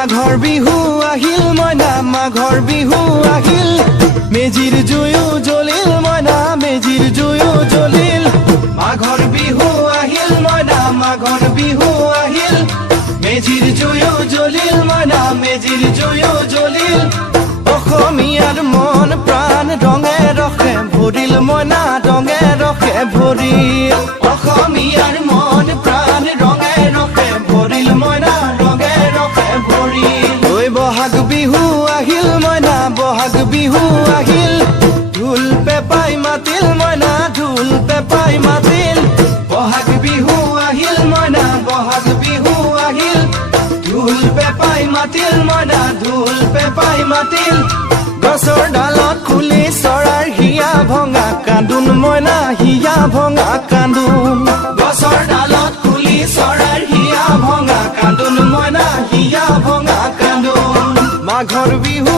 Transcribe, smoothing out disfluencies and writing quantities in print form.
মাঘৰ বিহু আহিল মইনা মাঘৰ বিহু আহিল মেজিৰ জুয়ো জ্বলিল মইনা মেজিৰ জুয়ো জ্বলিল মাঘৰ বিহু আহিল মইনা মাঘৰ বিহু আহিল মেজিৰ জুয়ো জ্বলিল মইনা মেজিৰ জুয়ো জ্বলিল অসমীয়াৰ মন প্ৰাণ ৰঙে ৰসে ভৰিল মইনা ৰঙে ৰসে ভৰিল অসমীয়াৰ মন প্ৰাণ ৰঙে ৰসে ভৰিল মইনা ৰঙে ৰসে ভৰিল ঐ বহাগ বিহু আহিল মইনা বহাগ বিহু আহিল ঢোল পেপাই মাতিল মইনা ঢোল পেপাই মাতিল বহাগ বিহু আহিল মইনা বহাগ বিহু আহিল ঢোল পেপাই মাতিল মইনা ঢোল পেপাই মাতিল গছৰ ডালত খুলি চৰাৰ হিয়া ভঙা কান্দোন মইনা হিয়া ভঙা কান্দোন গছৰ ডালত খুলি চৰাৰ হিয়া ভঙা কান্দোন মইনা হিয়া ভঙা কান্দোন মাঘৰ বিহু